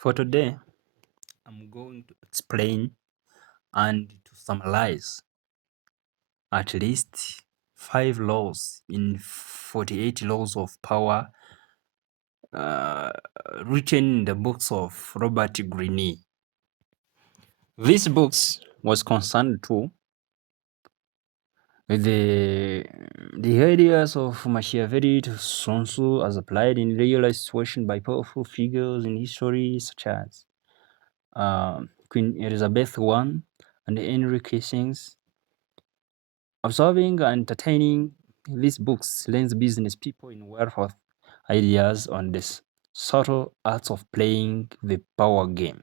For today, I'm going to explain and to summarize at least 5 laws in 48 laws of power uh, written in the books of Robert Greene. These books was concerned to the ideas of Machiavelli to Sun Tzu as applied in real life situation by powerful figures in history such as Queen Elizabeth I and Henry Kissinger. Observing and entertaining these books lends business people in wealth of ideas on the subtle arts of playing the power game.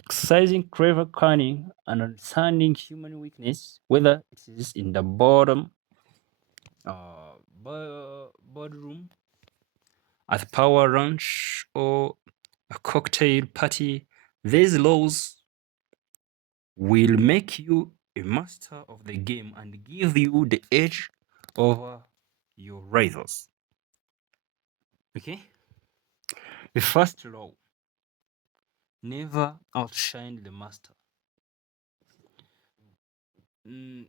Exercising clever cunning and understanding human weakness, whether it is in the boardroom, at power lunch, or a cocktail party, these laws will make you a master of the game and give you the edge over your rivals. Okay? The first law: never outshine the master. Mm,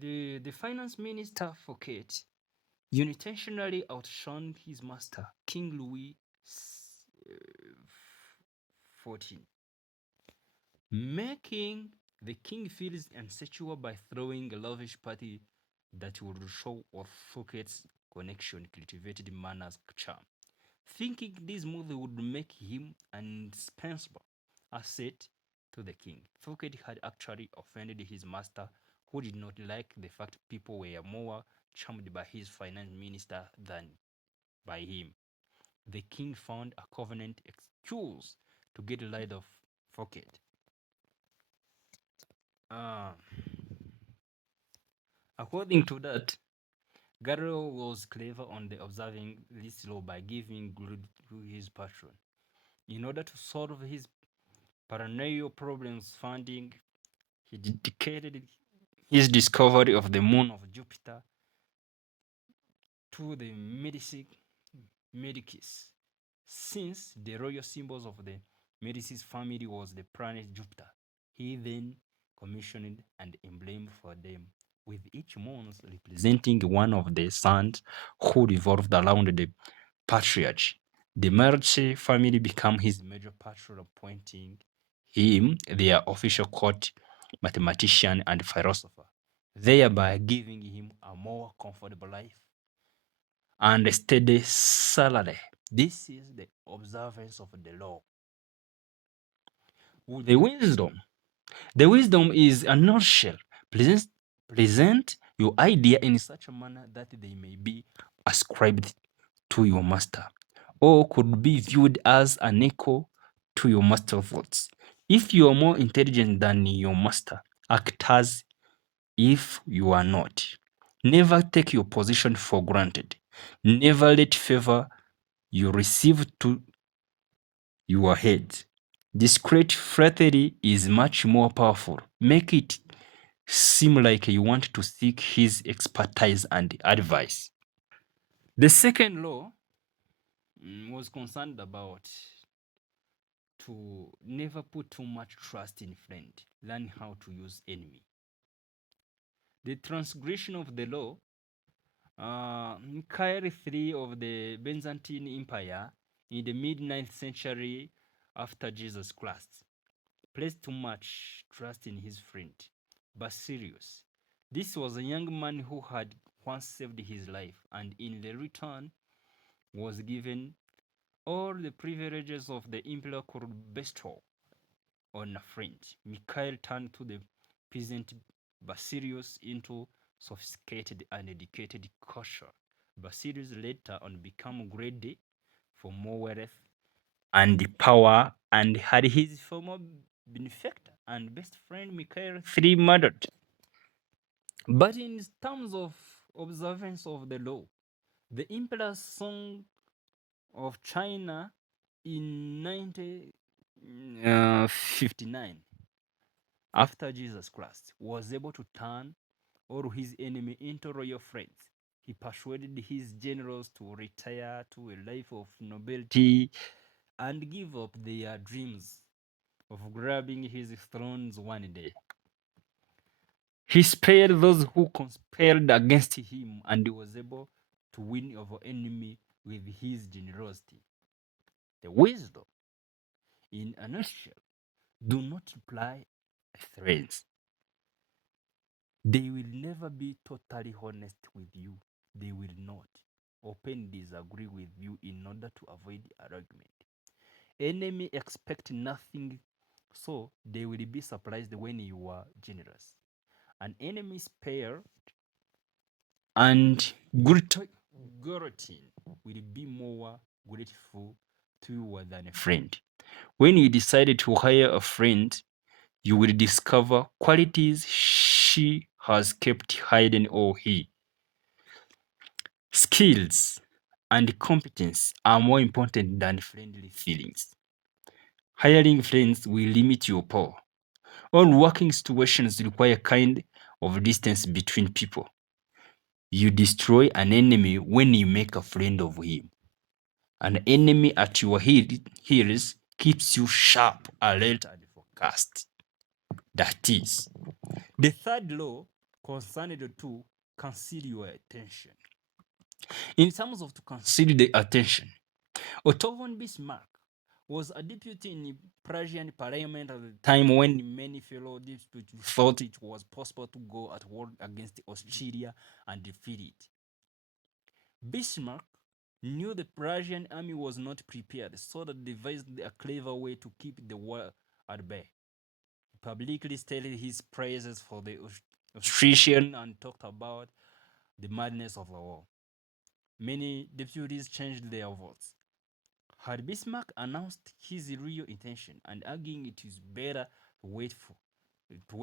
the finance minister Fouquet unintentionally outshone his master, King Louis XIV, making the king feel insecure by throwing a lavish party that would show off Fouquet's connection, cultivated manners, charm. Thinking this move would make him an indispensable asset to the king, Fouquet had actually offended his master, who did not like the fact people were more charmed by his finance minister than by him. The king found a convenient excuse to get rid of Fouquet. Uh, According to that, Galileo was clever on the observing this law by giving good to his patron. In order to solve his perennial problems funding, he dedicated his discovery of the moon of Jupiter to the Medicis. Since the royal symbols of the Medicis family was the planet Jupiter, he then commissioned an emblem for them, with each moon representing one of the sons who revolved around the patriarch. The Medici family became his major patron, appointing him their official court mathematician and philosopher, thereby giving him a more comfortable life and a steady salary. This is the observance of the law. The wisdom is a nutshell. Present your idea in such a manner that they may be ascribed to your master, or could be viewed as an echo to your master's thoughts. If you are more intelligent than your master, act as if you are not. Never take your position for granted. Never let favor you receive to your head. Discreet flattery is much more powerful. Make it seem like you want to seek his expertise and advice. The second law was concerned about to never put too much trust in friend. Learn how to use enemy. The transgression of the law, Mikhail III of the Byzantine Empire in the mid-9th century after Jesus Christ placed too much trust in his friend, Basilius. This was a young man who had once saved his life and in the return was given all the privileges of the emperor could bestow on a friend. Mikhail turned to the peasant Basilius into sophisticated and educated culture. Basilius later on became greedy for more wealth and power and had his former benefactor and best friend Mikhail III murdered. But in terms of observance of the law, the Emperor's Song of China in 1959, after Jesus Christ, was able to turn all his enemy into royal friends. He persuaded his generals to retire to a life of nobility and give up their dreams of grabbing his thrones one day. He spared those who conspired against him and was able to win over enemy with his generosity. The wisdom, in a nutshell, do not reply threats. They will never be totally honest with you. They will not open disagree with you in order to avoid argument. Enemy expect nothing, so they will be surprised when you are generous. An enemy spare and Gorotin will be more grateful to you than a friend. When you decide to hire a friend, you will discover qualities she has kept hidden or he. Skills and competence are more important than friendly feelings. Hiring friends will limit your power. All working situations require kind of distance between people. You destroy an enemy when you make a friend of him. An enemy at your heels keeps you sharp, alert, and focused. That is. The third law concerned to conceal your attention. In terms of to conceal the attention, Otto von Bismarck was a deputy in the Prussian parliament at the time when many fellow deputies thought it was possible to go at war against Austria and defeat it. Bismarck knew the Prussian army was not prepared, so they devised a clever way to keep the war at bay. He publicly stated his praises for the Austrian and talked about the madness of the war. Many deputies changed their votes. Had Bismarck announced his real intention and arguing it is better to wait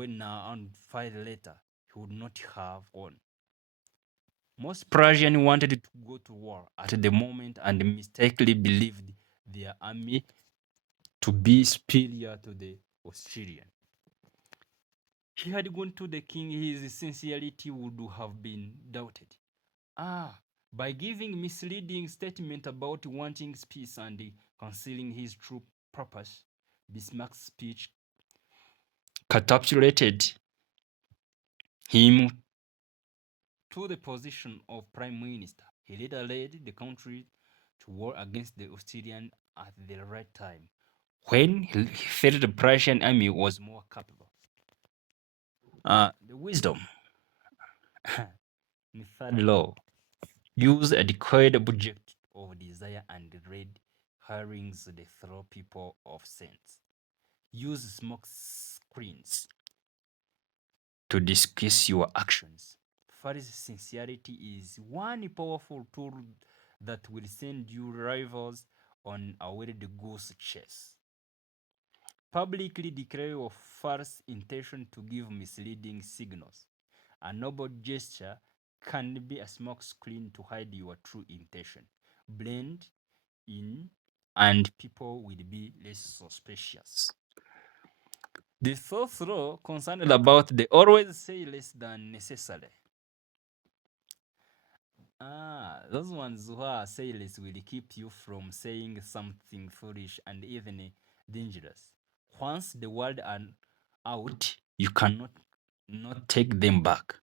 now and fight later, he would not have won. Most Prussians wanted to go to war at the moment and mistakenly believed their army to be superior to the Austrian. He had gone to the king, his sincerity would have been doubted. By giving misleading statement about wanting peace and concealing his true purpose, Bismarck's speech catapulted him to the position of prime minister. He later led the country to war against the Austrian at the right time, when he felt the Prussian army was more capable. The wisdom. The third law. Use a decoyed object of desire and red herrings they throw people off sense. Use smoke screens to disguise your actions. False sincerity is one powerful tool that will send you rivals on a wild goose chase. Publicly declare your false intention to give misleading signals. A noble gesture can be a smoke screen to hide your true intention. Blend in and people will be less suspicious. The fourth law concerned about they always say less than necessary. Those ones who are say less will keep you from saying something foolish and even dangerous. Once the word are out, you cannot not take them back.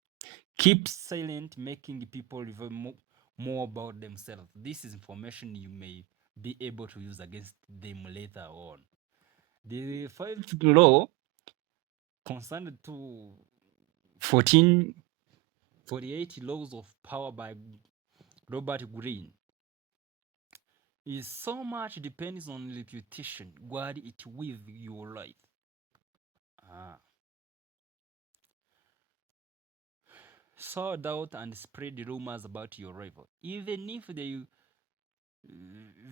Keep silent, making people reveal more about themselves. This is information you may be able to use against them later on. The fifth law concerned to 1448 Laws of Power by Robert Greene. Is so much depends on reputation. Guard it with your life. Sow doubt and spread rumors about your rival. Even if they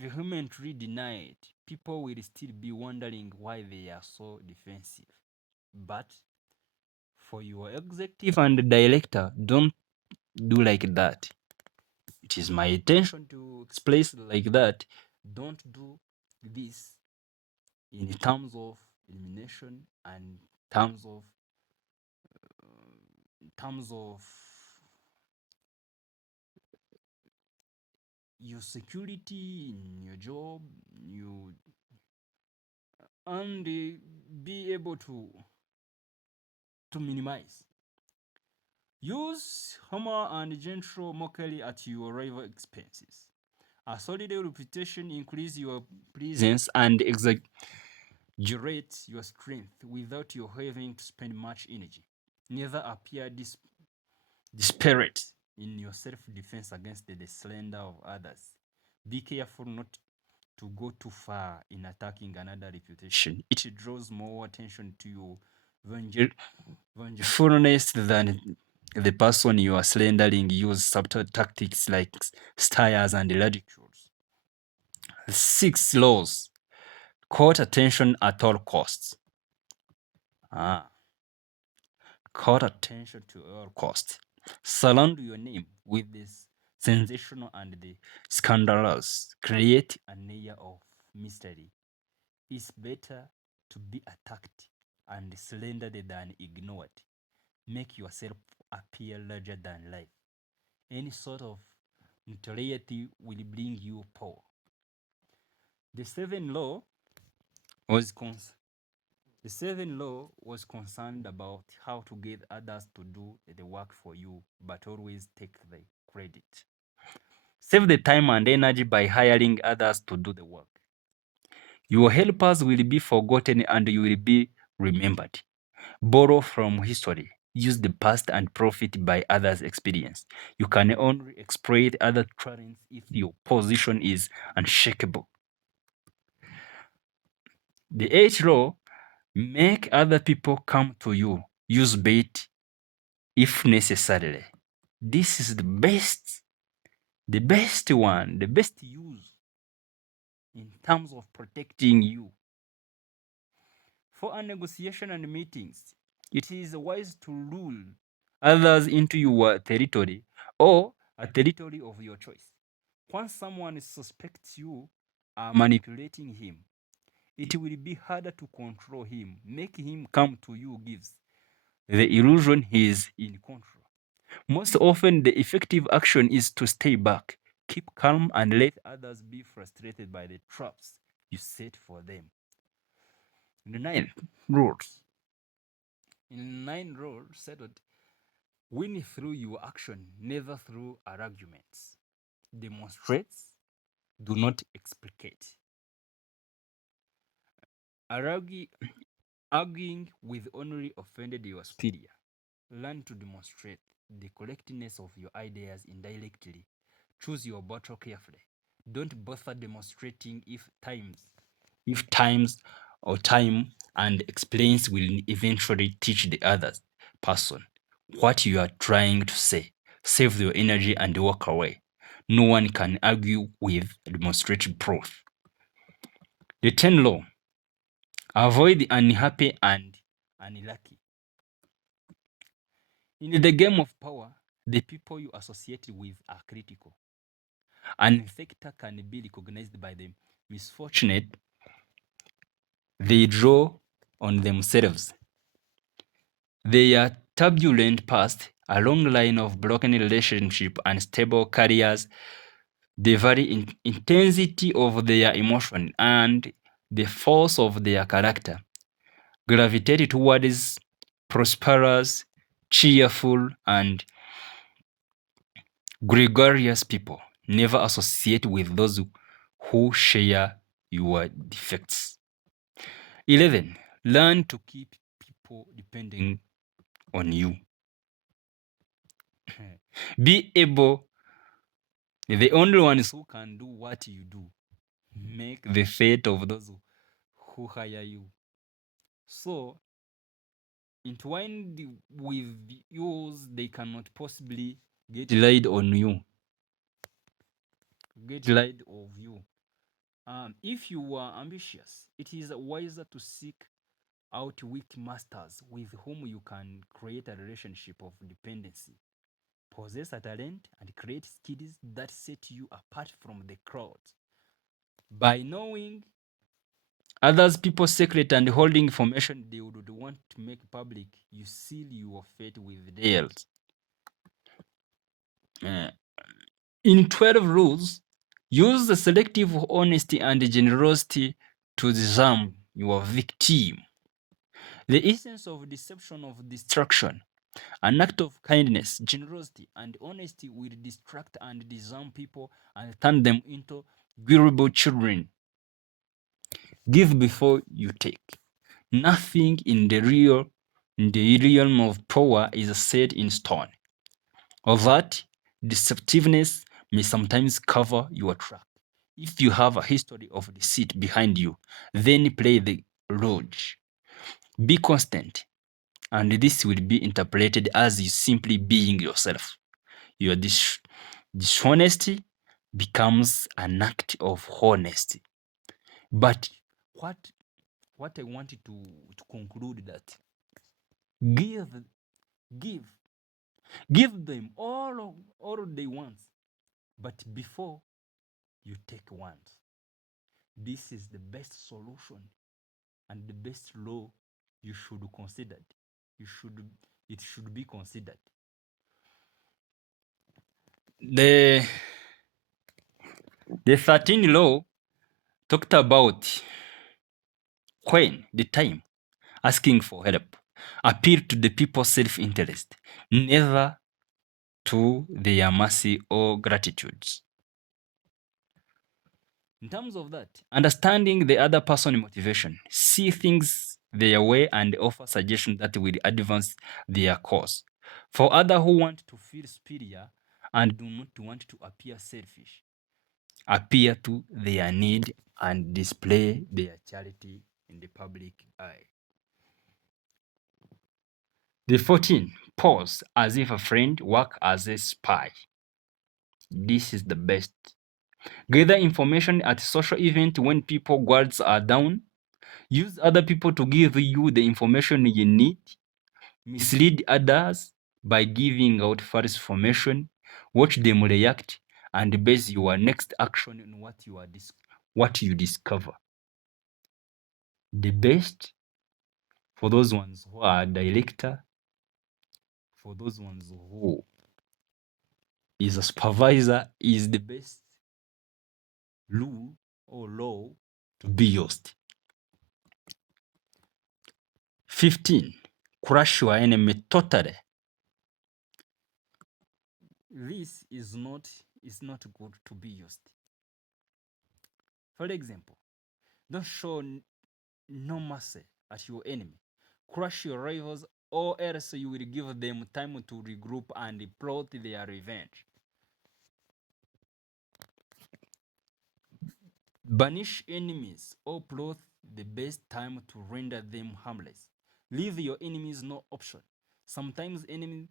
vehemently deny it, people will still be wondering why they are so defensive. But for your executive and director, don't do like that. It is my intention to explain like that. Don't do this in terms of elimination and terms of your security in your job, you and be able to minimize. Use humor and gentle mockery at your rival expenses. A solid reputation increase your presence and exaggerate your strength without you having to spend much energy. Neither appear desperate in your self-defense against the slander of others. Be careful not to go too far in attacking another reputation. It draws more attention to your vengefulness than the person you are slandering. Use subtle tactics like stires and ridicules. 6 laws. Court attention at all costs. Court attention to all costs. Surround your name with this sensational and the scandalous. Create an air of mystery. It's better to be attacked and slandered than ignored. Make yourself appear larger than life. Any sort of notoriety will bring you power. The seventh law was the seventh law was concerned about how to get others to do the work for you, but always take the credit. Save the time and energy by hiring others to do the work. Your helpers will be forgotten and you will be remembered. Borrow from history. Use the past and profit by others' experience. You can only exploit other talents if your position is unshakable. The eighth law, make other people come to you. Use bait if necessary. This is the best one, the best use in terms of protecting you. For a negotiation and meetings, it is wise to rule others into your territory or a territory of your choice. Once someone suspects you are manipulating him, it will be harder to control him. Make him come to you gives the illusion he is in control. Most often, the effective action is to stay back, keep calm, and let others be frustrated by the traps you set for them. The ninth rules. In the nine rules settled, win through your action, never through arguments. Demonstrate, do not explicate. Arguing with only offended your superior. Learn to demonstrate the correctness of your ideas indirectly. Choose your battle carefully. Don't bother demonstrating if times or time and explains will eventually teach the other person what you are trying to say. Save your energy and walk away. No one can argue with demonstrated proof. The 10th law. Avoid the unhappy and unlucky. In the game of power, the people you associate with are critical. An factor can be recognized by the misfortunate they draw on themselves. Their turbulent past, a long line of broken relationships, unstable careers, the very intensity of their emotion and the force of their character gravitate towards prosperous, cheerful, and gregarious people. Never associate with those who share your defects. 11. Learn to keep people depending on you. Be the only ones who can do what you do. Make the fate of those who hire you. So, entwined with yours, they cannot possibly get rid on you. Get rid of you. If you are ambitious, it is wiser to seek out weak masters with whom you can create a relationship of dependency. Possess a talent and create skills that set you apart from the crowd. By knowing others people's secret and holding information they would want to make public, you seal your fate with theirs. In 12 rules, Use the selective honesty and generosity to disarm your victim. The essence of deception of distraction. An act of kindness, generosity, and honesty will distract and disarm people and turn them into gullible children. Give before you take. Nothing in the realm of power is set in stone. Of that, deceptiveness may sometimes cover your track. If you have a history of deceit behind you, then play the role. Be constant, and this will be interpreted as you simply being yourself. Your dishonesty becomes an act of honesty. But what I wanted to conclude that give them all they want, but before you take one, this is the best solution and the best law you should consider. It should be considered. The 13th law talked about when the time asking for help appeal to the people's self-interest, never to their mercy or gratitude. In terms of that, understanding the other person's motivation, see things their way and offer suggestions that will advance their cause. For others who want to feel superior and do not want to appear selfish, appear to their need and display their charity in the public eye. The 14, pose as if a friend, work as a spy. This is the best. Gather information at social event when people guards are down. Use other people to give you the information you need. Mislead others by giving out false information. Watch them react and base your next action on what you discover. The best for those ones who are director, for those ones who is a supervisor, is the best rule or law to be used. 15. Crush your enemy totally. This is not good to be used. For example, don't show no mercy at your enemy. Crush your rivals, or else you will give them time to regroup and plot their revenge. Banish enemies or plot the best time to render them harmless. Leave your enemies no option. Sometimes enemies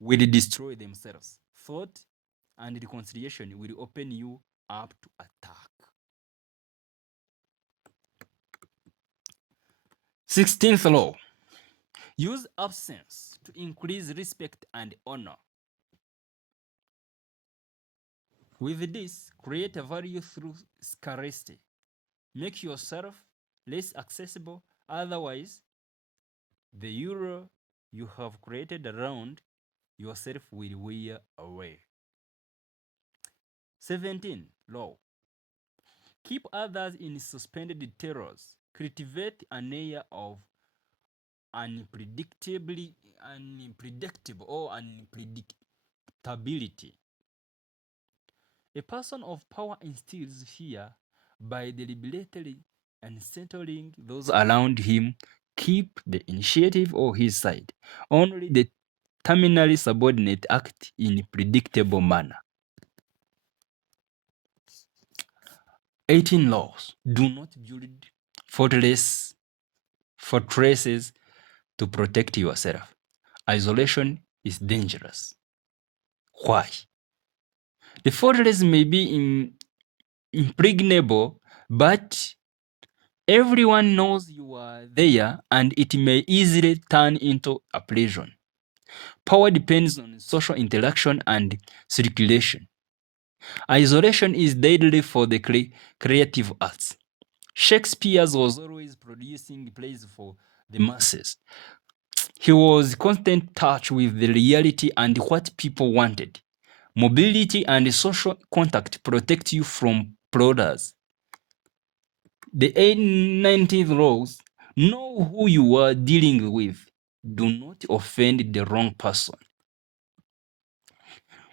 will destroy themselves. Thought and reconciliation will open you up to attack. 16th law. Use absence to increase respect and honor. With this, create a value through scarcity. Make yourself less accessible, otherwise, the euro you have created around yourself will wear away. 17. Law. Keep others in suspended terrors. Cultivate an air of unpredictable or unpredictability. A person of power instills fear by deliberately unsettling those around him. Keep the initiative on his side. Only the terminally subordinate act in predictable manner. 18 laws. Do not build fortresses to protect yourself. Isolation is dangerous. Why? The fortress may be impregnable, but everyone knows you are there and it may easily turn into a prison. Power depends on social interaction and circulation. Isolation is deadly for the creative arts. Shakespeare was always producing plays for the masses. He was in constant touch with the reality and what people wanted. Mobility and social contact protect you from predators. The 19th laws: know who you are dealing with. Do not offend the wrong person.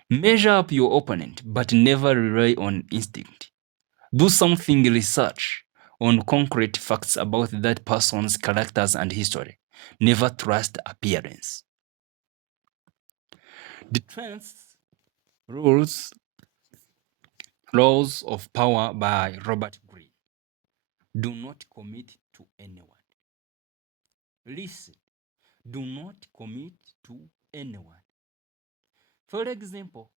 Measure up your opponent, but never rely on instinct. Do something research on concrete facts about that person's characters and history. Never trust appearance. The 10th laws of power by Robert Greene. Do not commit to anyone. Listen, do not commit to anyone. For example,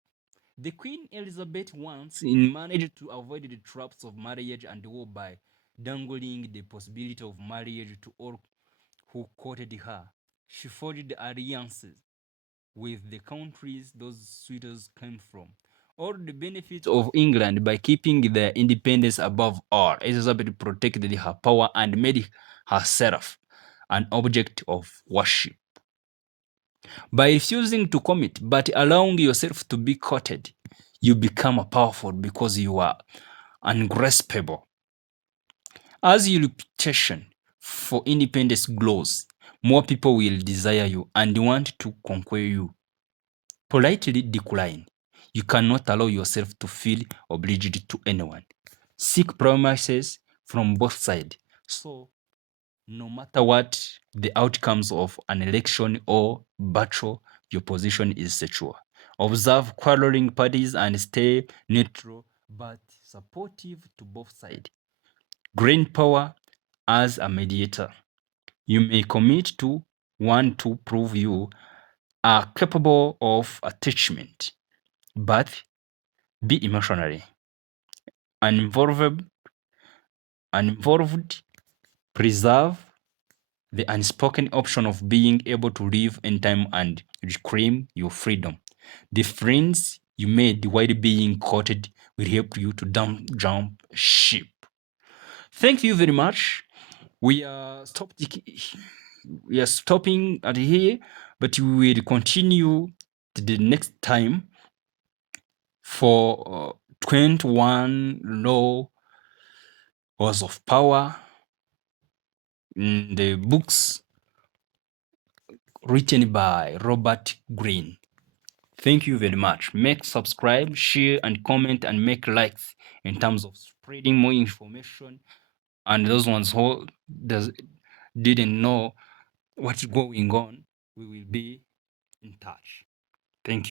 the Queen Elizabeth once managed to avoid the traps of marriage and war by dangling the possibility of marriage to all who courted her. She forged alliances with the countries those suitors came from, or the benefits of England by keeping their independence above all. Elizabeth protected her power and made herself an object of worship. By refusing to commit but allowing yourself to be courted, you become powerful because you are ungraspable. As your reputation for independence grows, more people will desire you and want to conquer you. Politely decline. You cannot allow yourself to feel obliged to anyone. Seek promises from both sides. So, no matter what the outcomes of an election or battle, your position is secure. Observe quarreling parties and stay neutral but supportive to both sides. Gain power as a mediator. You may commit to one to prove you are capable of attachment, but be emotionally uninvolved. Preserve the unspoken option of being able to live in time and reclaim your freedom. The friends you made while being courted will help you to jump ship. Thank you very much. We are stopping at here, but we will continue to the next time for 21 laws of power in the books written by Robert Greene. Thank you very much. Make subscribe, share, and comment, and make likes in terms of spreading more information. And those ones who didn't know what's going on, we will be in touch. Thank you.